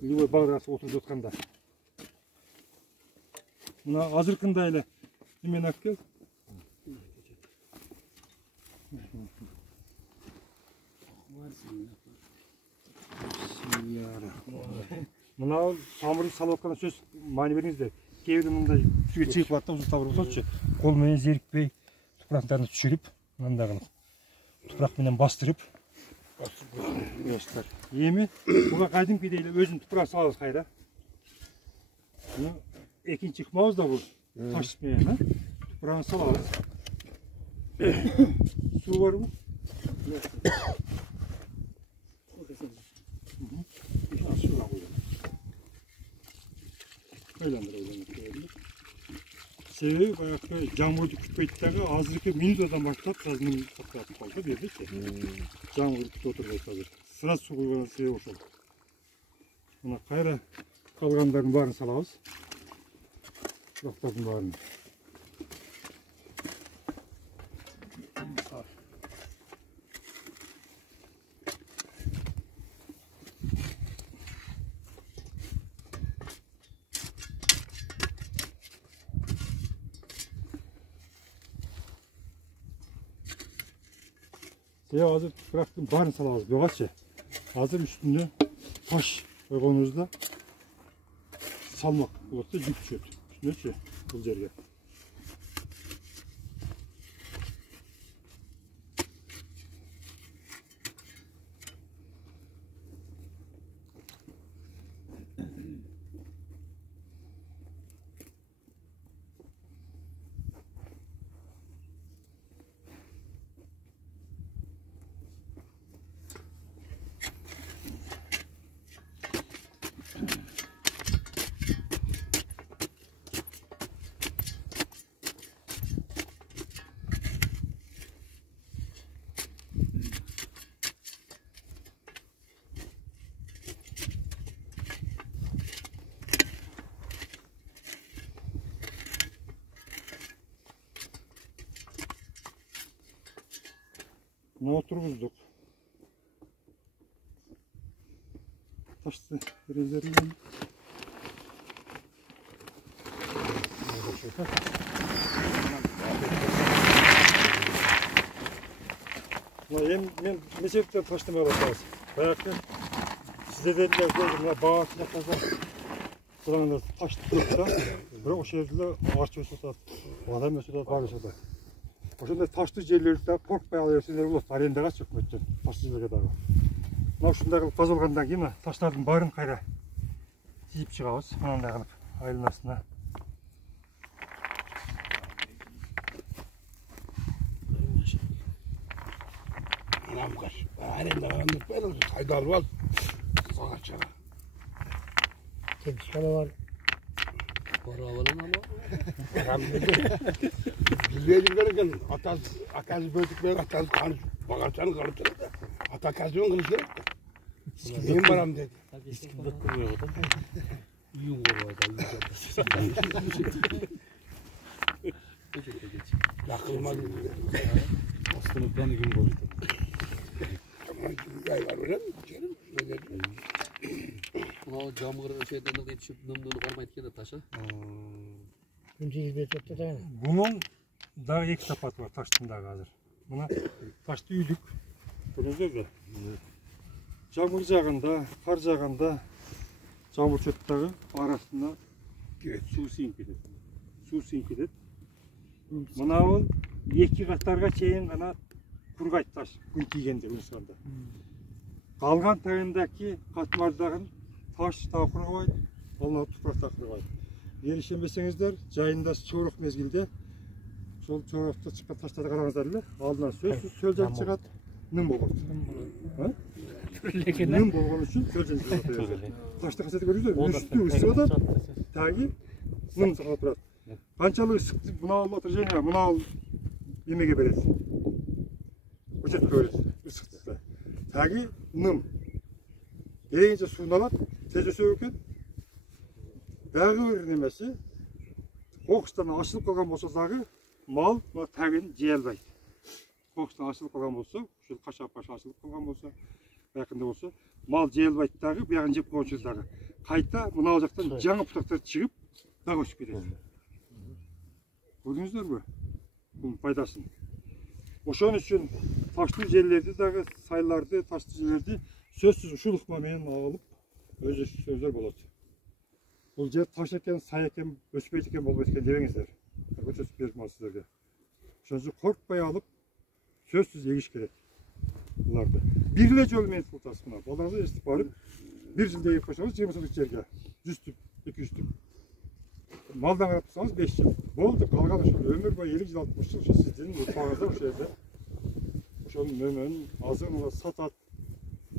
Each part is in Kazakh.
любой бағдарасы отырып жатқанда. Мына азырқында әлі немен алып кел. Мынау самырды салып отқан сөз мани беріңіздер. Кейбір мындай түсіге шығып жатты, ұзын табыр болсатшы. Қолмен зерікпей, тұпырақтарын түсіріп, мынандағыны тұпырақпенен бастырып. Емі, бұға қайдым кейдейлі өзін тұпырақ саламыз қайда. Екінші қымауыз да бұл, ташыспен, тұпырағын саламыз. Су бар бұл? Себебі баяғы жаңбырды күтпейді азыркы минутадан бастап қазір тоқтатып қалды берді ше. Жаңбырды күтіп отырды қазір. Сразу су құйған себебі ошол. Мына қайра қалғандардың барын саламыз. Құлақтардың барын. Hazır bıraktım barın salamız boğazça. Hazır üstünde taş koyduğunuzda salmak olursa yük düşüyor. Üstüne bu yerge. Ne otururduk? Taştı rezervden. Men ne sebepten taşlamaya başladınız? Bayakta size dediler ki bağırtına kazan. Kulağında taş tutsa, bırak o şehirde ağaç ösüyor, adam ösüyor, bağır ösüyor. Ошондой таштуу жерлерди коркпой ала берсеңер болот, арендага чыгып кеткен таштуу жерлерге дагы. Мына ушундай кылып тазалгандан кийин таштардын баарын кайра тийип чыгабыз, мындай кылып айланасына. Анам каш, арендага андып берип, кайдалып ал. Сага чыга. Тепишкана бар. Барабалан ала. Bizlerin görürken akaz böldükleri akaz kanı bakarsanız kalıptır da atakazyon kılıçlar benim baram dedi. İskimde kuruyor da. Yum koruyor da. Yakılmaz dediler. Aslında ben gün koydum. Tamam yay var öyle mi? Canım ne dedi? Mынау жамгыр şeyden ылгый түшүп нымдууну кармайт экен да таша. Күнтегиз берип жатат. Bunun daha iki sapatı var taştın daha hazır. Buna taştı üydük. Görüyorsunuz da. Жаңбыр жагында, қар жагында жаңбыр чөптөгү арасында суу сыйып кетет. Суу сыйып кетет. Мынабы эки катарга чейин гана кургайт таш күн тийгенде ушунда. Калган тайындагы катмардагы таш да кургайт, ал тупрак да кургайт. Еришенбесеңиздер, жайында чорук мезгилде сол чорокто чыккан таштарды караңыздар эле. Алдынан сөл жак чыгат, ным болот. Ным болгон үчүн сөл жак чыгат. Ташты касет көрүңүздөр, үстү ысып атат. Таги ным сакалып турат. Канчалык ысыкты мына отуржение, мына эмеге берет. Көчөткө берет, ысыкты. Таги ным. Эрегинче сууну алат, тез өсөт экен. Дагы бир немеси, кокустан ашылып калган болсо дагы мал тагын жей албайт. Кокустан ашылып калган болсо, ушул кашап ашылып калган болсо, якында болсо, мал жей албайт дагы, буягын жеп койчу дагы. қайта мына жақтан жаңа бұтақтар шығып дағы өсіп кетеді. Көрдіңіздер бе? Бұның пайдасын. Ошон үшін ташлы жерлерді дағы сайларды, ташлы жерлерді сөзсіз ұшылықпамен алып өзі сөздер болады. Бұл жер таш екен, сай екен, өспейді екен, болмайды екен демеңіздер. Өтесіп бердім сіздерге. Ошон қорықпай алып сөзсіз егіш керек. Бұларды. Бірле жолмен тұлтасы мына. Балаңызды естіп барып, бір жылда егіп қойсаңыз 20 жылдық жерге 100 түп, 200 түп. Малдан қарап тұрсаңыз 5 жыл. Болды, қалған ошол өмір бойы 50 жыл 60 жыл сіздердің ұрпағыңыздар ошол жерде. Ошоның өмірін азығын сатат,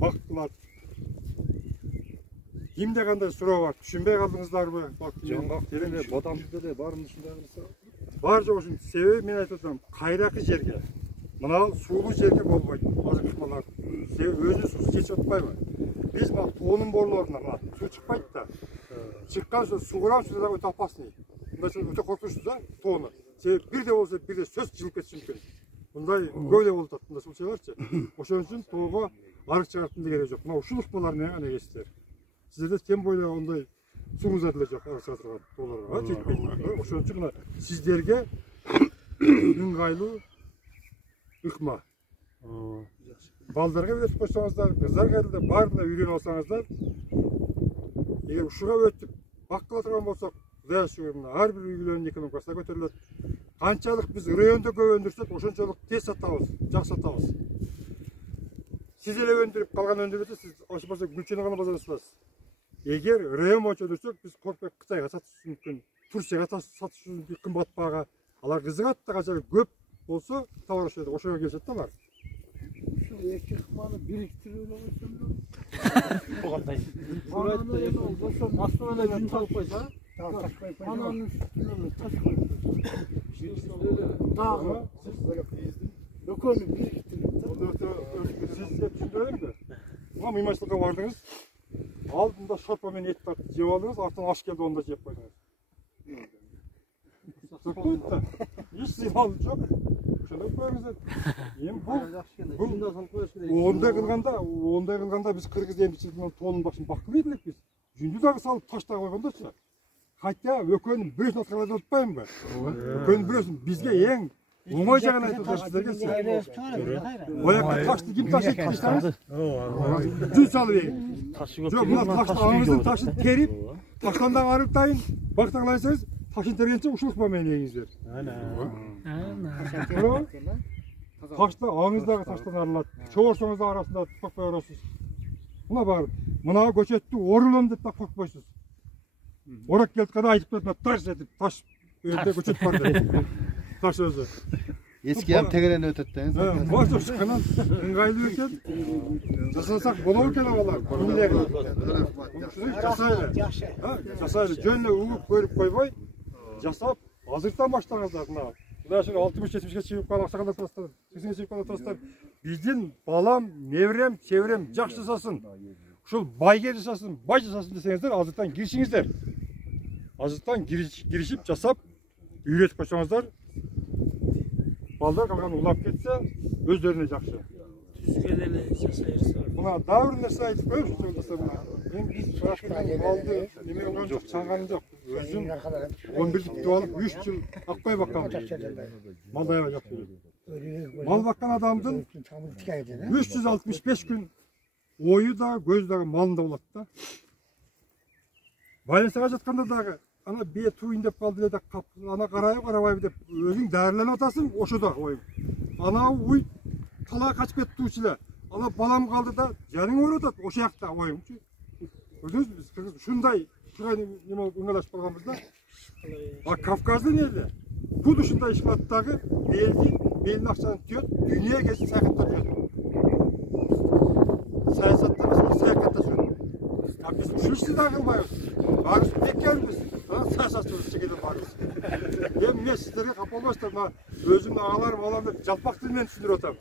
бақытылат. Кимде қандай сұрау бар? Түшінбей қалдыңыздар бы? Жаңғақ тереңде бадамды да барын ішінде қылса. Бар жоқ үшін себебі мен айтып отырмын, қайрақы жерге, мынау сулы жерге болмайды. Азық қымалар. Себебі өзі сусыз жетіп отпайды. Біз мына тоның борларына су шықпайды да. Шыққан соң суырам судағы өте опасный. Мында өте қорқынышты да тоны. Себебі бірде болса бірде сөз жылып кетсін мүмкін. Бұндай көбде болды мында сулшайларшы. Ошон үшін тоға арық шығартын керек жоқ. Мына ушылық боларына ғана естер. Сіздерде тем бойда ондай суыңыздар да жоқ арық шығартылған тоғларға жетпейді. Ошон үшін мына сіздерге ыңғайлы ықма. Балдарға өтіп қойсаңыздар, қыздарға да барлығына үйреніп алсаңыздар, егер ұшыға өтіп баққыла тұрған болсақ, құдай шүкір мына әрбір үйлерінің экономикасына көтеріледі. Қаншалық біз районда көп өндірсек, ошоншалық тез сатабыз, жақсы сатабыз. Сіз еле өндіріп, қалған өндірбесе, сіз ашып барсақ Гүлчені ғана базарда сатасыз. Егер район бойынша өндірсек, біз қорқпай Қытайға сатышымыз мүмкін, Турцияға сатышымыз мүмкін, қымбат бағаға. Алар қызығады да қаншалық көп болса, тауар ошайда, ошайға келсет та бар. Екі қыманы біріктіріп ойлап Болғандай. Астанада жүн салып қойса, ананың үстіне тас қойса. Дағы өкөні біріктіріп. Сізге түсіндірейін бе? Мына мимашылыққа бардыңыз, алдында шорпамен ет тартып жеп алдыңыз, артынан аш келді, онда жеп қойдыңыз. Еш сыйлау жоқ. Шынып көріңіздер. Ондай қылғанда біз қырғыз емшілерінің тонын башын баққып еділік біз. Жүнді дағы салып ташта қойғанда ше. Қайтя өкөнің бүресін атқалады ұтпайын ба? Өкөнің бүресін бізге ең оңай жағын айтып сіздерге ше. Ояққа ташты кім ташып таштаңыз? Жүн салып егін. Жоқ, мына ташты аңыздың ташын теріп, таштандан арылтайын, бақтағылайсаңыз, ташын тергенше ұшылық ба мен егіңіздер. Ташты аңыздағы таштан арылады. Чоғырсаңызда арасында тақпай арасыз. Мына бар, мына көшетті орылым деп тақпақ қойсыз. Орақ келді қана айтып қойды, таш етіп, таш өте көшет бар деп. Таш өзі. Eski hem tegeren ötettiniz. Var çok şıkkınan ыңғайлы екен. Жасасақ болау екен ağalar. Жасайды. Жөніне ұғып көріп қойбай, жасап, азырттан баштаңыздар. Құдай үшін 60-70-ге чегіп қалып ақсағанда тұрастар, 80-ге чегіп қалып тұрастар. Бізден балам, неврем, чеврем жақсы жасасын. Шул байге жасасын, бай жасасын десеңіздер, азырттан кірішіңіздер. Азырттан кірішіп, жасап, үйретіп қойсаңыздар. Балдар қалған ұлап кетсе, өздеріне жақсы. Түзгелелі жасайырса. Бұна дәуір нәрсе айтып қойып жолдаса бұна. Мен біз шашқыдан балды неме қылған жоқ, шаңғаным жоқ. Өзім 11 күтіп алып 3 жыл ақпай баққан. Малдайға жоқ дейді. Мал баққан адамдың 365 күн ойы да, көзі дағы малында болады да. Байланысыға жатқанда дағы ана бие туйын деп қалды деп ана қарайып деп өзің дәрілен атасың, ошыда ойың. Ана уй талай қашып кетті туышылы. Ана балам қалды да жаның ойратады, ошы яқта ойың. Көрдіңіз біз қырғыз шындай неме ыңғалашып қалғанбызда. Кавказдың елі. Бұл ұшындай ішқылаттағы белін ақшаны түйет, дүние кезі саяхаттап жүреді. Саясаттамыз, саяхатта жүреді. Biz uçuşçudan kılmayız. Barış beklerimiz. Sağsasımız çekildi barış. Ben sizlere kapalı olsam, özümün ağalarım olanlar jalpak dilmen düşünür otam.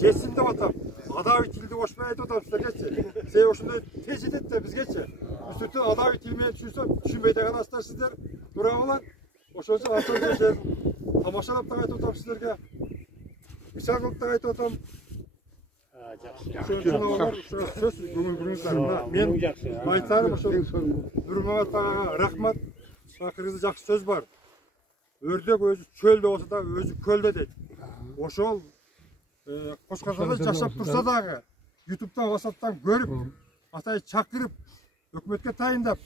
Jetsin de otam. Adavi tilde hoşmaydı otam size geçse. Sen hoşunda tecid et de biz geçse. Üstünden adavi tilmen düşünsem, düşünmeyi de kanaslar sizler. Durağılar. Hoşunca atın geçer. Tamaşalap da gayet otam sizlerge. Misal kılıp da gayet otam. Şunalar söz көңіліңіздер. Мен айтарым ошо Нұрмамат ағаға рахмат. Шақырыңызда жақсы сөз бар. Өрдек өзі чөлде болса да өзі көлде дейді. Ошол Қошқарсада жашап тұрса дағы ютубтан ватсаптан көріп атай чакырып өкмөткө тайындап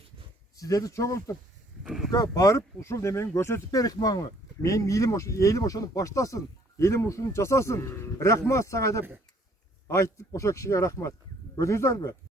сіздерді чогултуп барып ушул немени көрсөтүп берик маңы. Менин элим ошону баштасын, элим ушуну жасасын. Рахмат сага деп айтып ошол кишиге рахмат. Көрдүңүздөрбү?